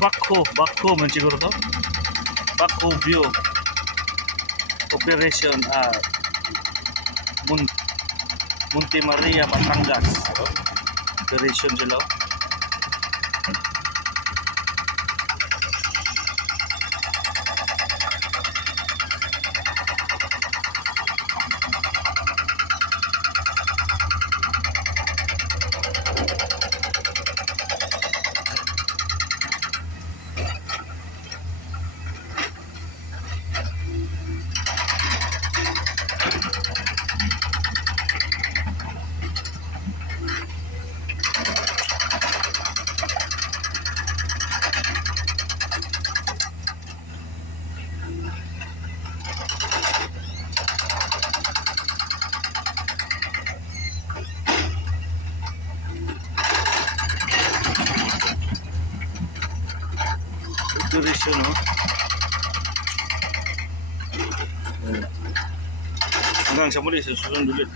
Backhoe man siguro to. Backhoe View Operation Mun Monte Maria, Batangas. Operation sila. Operation, no? Hanggang sa muli sa susunod ulit.